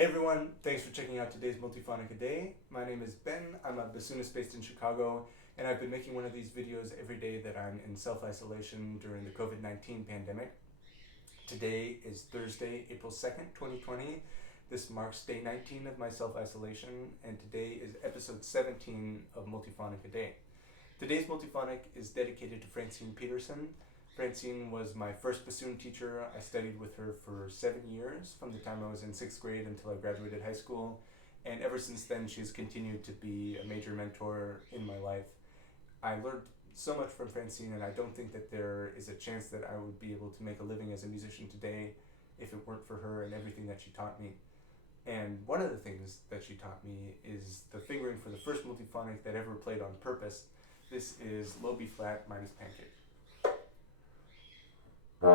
Hey everyone, thanks for checking out today's Multiphonic-a-Day. My name is Ben, I'm a bassoonist based in Chicago, and I've been making one of these videos every day that I'm in self-isolation during the COVID-19 pandemic. Today is Thursday, April 2nd, 2020. This marks day 19 of my self-isolation, and today is episode 17 of Multiphonic-a-Day. Today's Multiphonic is dedicated to Francine Peterson. Francine was my first bassoon teacher. I studied with her for 7 years, from the time I was in 6th grade until I graduated high school. And ever since then, she's continued to be a major mentor in my life. I learned so much from Francine, and I don't think that there is a chance that I would be able to make a living as a musician today if it weren't for her and everything that she taught me. And one of the things that she taught me is the fingering for the first multiphonic that ever played on purpose. This is low B flat minus pancake. So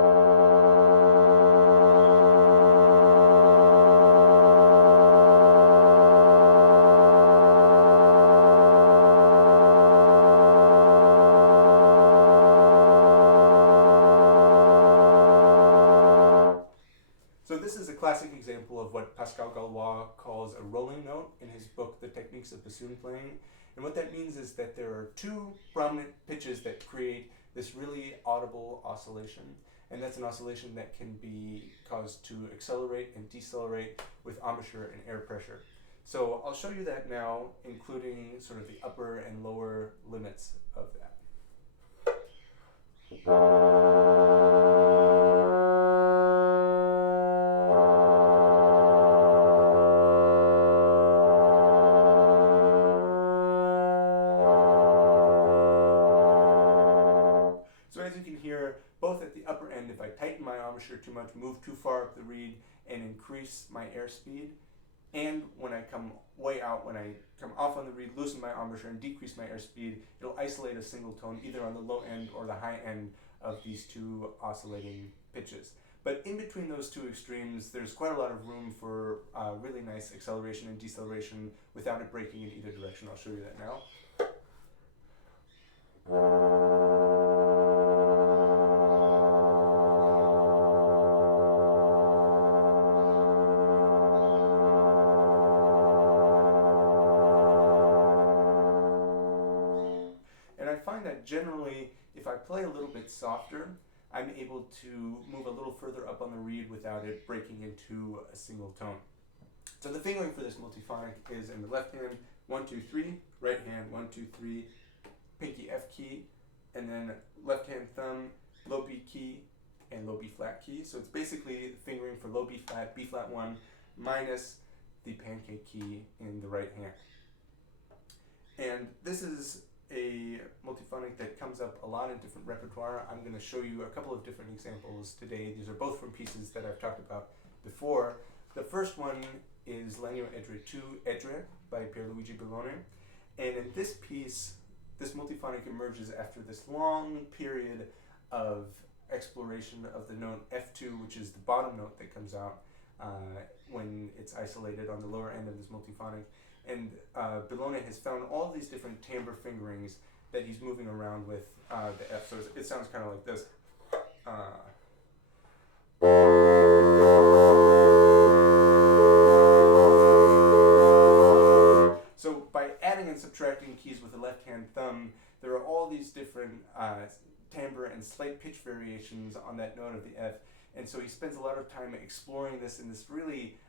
this is a classic example of what Pascal Galois calls a rolling note in his book, The Techniques of Bassoon Playing. And what that means is that there are two prominent pitches that create this really audible oscillation. And that's an oscillation that can be caused to accelerate and decelerate with embouchure and air pressure. So I'll show you that now, including sort of the upper and lower limits of that. So as you can hear, both at the upper end, if I tighten my embouchure too much, move too far up the reed, and increase my airspeed, and when I come way out, when I come off on the reed, loosen my embouchure and decrease my airspeed, it'll isolate a single tone either on the low end or the high end of these two oscillating pitches. But in between those two extremes, there's quite a lot of room for really nice acceleration and deceleration without it breaking in either direction. I'll show you that now. And I find that generally, if I play a little bit softer, I'm able to move a little further up on the reed without it breaking into a single tone. So the fingering for this multiphonic is in the left hand, 1, 2, 3, right hand, 1, 2, 3, pinky F key, and then left hand thumb, low B key, and low B flat key. So it's basically fingering for low B flat 1, minus the pancake key in the right hand. And this is a multiphonic that comes up a lot in different repertoire. I'm going to show you a couple of different examples today. These are both from pieces that I've talked about before. The first one is Legno.Edre II.Edre by Pierluigi Bellone. And in this piece, this multiphonic emerges after this long period of exploration of the note F2, which is the bottom note that comes out when it's isolated on the lower end of this multiphonic. And Bellone has found all these different timbre fingerings that he's moving around with the F. So it sounds kind of like this. So by adding and subtracting keys with the left-hand thumb, there are all these different timbre and slight pitch variations on that note of the F. And so he spends a lot of time exploring this in this really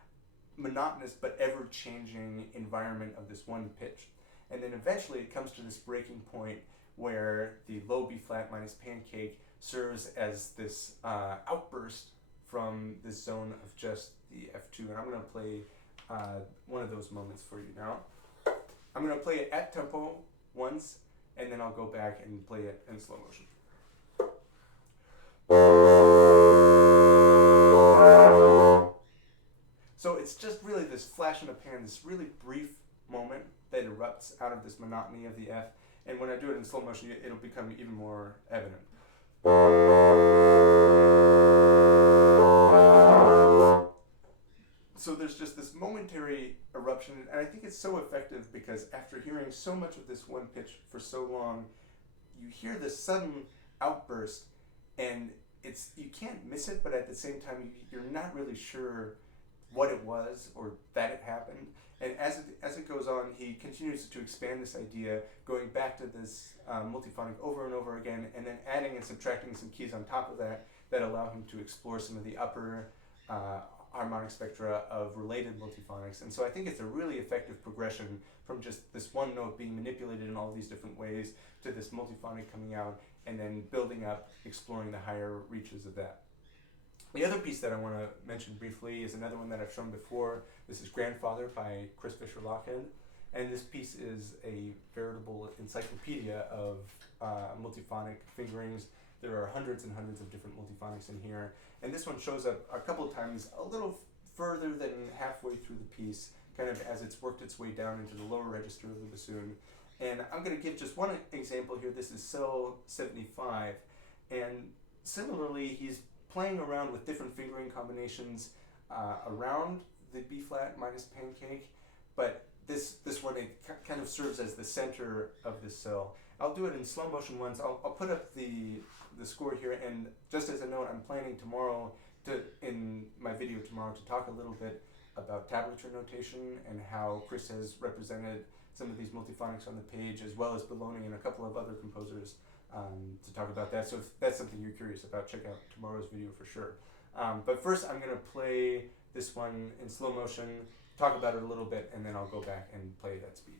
monotonous but ever-changing environment of this one pitch. And then eventually it comes to this breaking point where the low B flat minus pancake serves as this outburst from this zone of just the F2. And I'm going to play one of those moments for you now. I'm going to play it at tempo once, and then I'll go back and play it in slow motion. So it's just really this flash in the pan, this really brief moment that erupts out of this monotony of the F. And when I do it in slow motion, it'll become even more evident. So there's just this momentary eruption, and I think it's so effective because after hearing so much of this one pitch for so long, you hear this sudden outburst, and you can't miss it, but at the same time, you're not really sure what it was or that it happened. And as it goes on, he continues to expand this idea, going back to this multiphonic over and over again, and then adding and subtracting some keys on top of that that allow him to explore some of the upper harmonic spectra of related multiphonics. And so I think it's a really effective progression from just this one note being manipulated in all these different ways to this multiphonic coming out and then building up, exploring the higher reaches of that. The other piece that I want to mention briefly is another one that I've shown before. This is Grandfather by Chris Fisher-Lochhead. And this piece is a veritable encyclopedia of multiphonic fingerings. There are hundreds and hundreds of different multiphonics in here. And this one shows up a couple of times a little further than halfway through the piece, kind of as it's worked its way down into the lower register of the bassoon. And I'm going to give just one example here. This is cell 75. And similarly, he's playing around with different fingering combinations around the B flat minus pancake, but this one it kind of serves as the center of this cell. I'll do it in slow motion once. I'll put up the score here, and just as a note, I'm planning tomorrow in my video tomorrow to talk a little bit about tablature notation and how Chris has represented some of these multiphonics on the page, as well as Bologna and a couple of other composers. To talk about that. So if that's something you're curious about, check out tomorrow's video for sure. But first I'm going to play this one in slow motion, talk about it a little bit, and then I'll go back and play it at speed.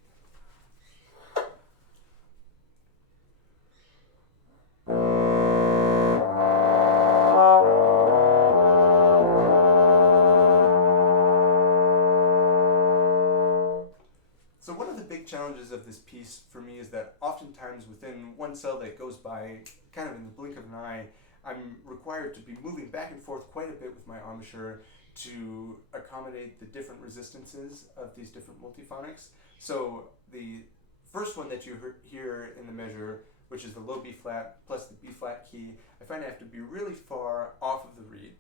So one of the big challenges of this piece for me is that oftentimes within one cell that goes by kind of in the blink of an eye, I'm required to be moving back and forth quite a bit with my embouchure to accommodate the different resistances of these different multiphonics. So the first one that you hear in the measure, which is the low B flat plus the B flat key, I find I have to be really far off of the reed.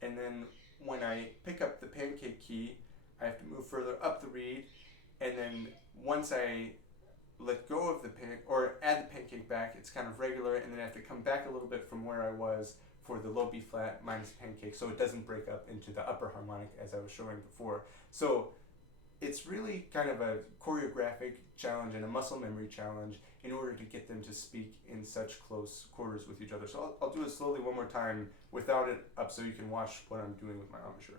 And then when I pick up the pancake key, I have to move further up the reed. And then once I let go of the or add the pancake back, it's kind of regular, and then I have to come back a little bit from where I was for the low B flat minus pancake, so it doesn't break up into the upper harmonic as I was showing before. So it's really kind of a choreographic challenge and a muscle memory challenge in order to get them to speak in such close quarters with each other. So I'll do it slowly one more time without it up so you can watch what I'm doing with my embouchure.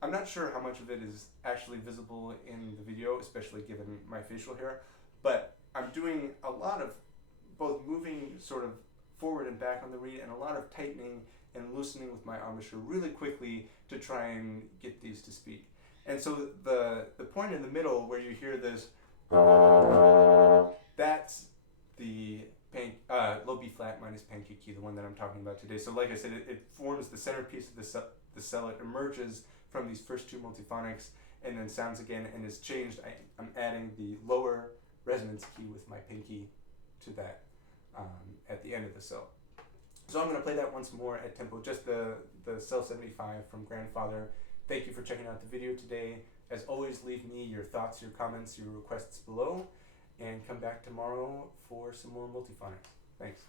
I'm not sure how much of it is actually visible in the video, especially given my facial hair, but I'm doing a lot of both moving sort of forward and back on the reed and a lot of tightening and loosening with my embouchure really quickly to try and get these to speak. And so the point in the middle where you hear this, that's the low B flat minus pancake key, the one that I'm talking about today. So like I said, it forms the centerpiece of the cell. It emerges from these first two multiphonics and then sounds again and is changed. I'm adding the lower resonance key with my pinky to that at the end of the cell. So I'm going to play that once more at tempo, just the cell 75 from Grandfather. Thank you for checking out the video today. As always, leave me your thoughts, your comments, your requests below, and come back tomorrow for some more multiphonics. Thanks.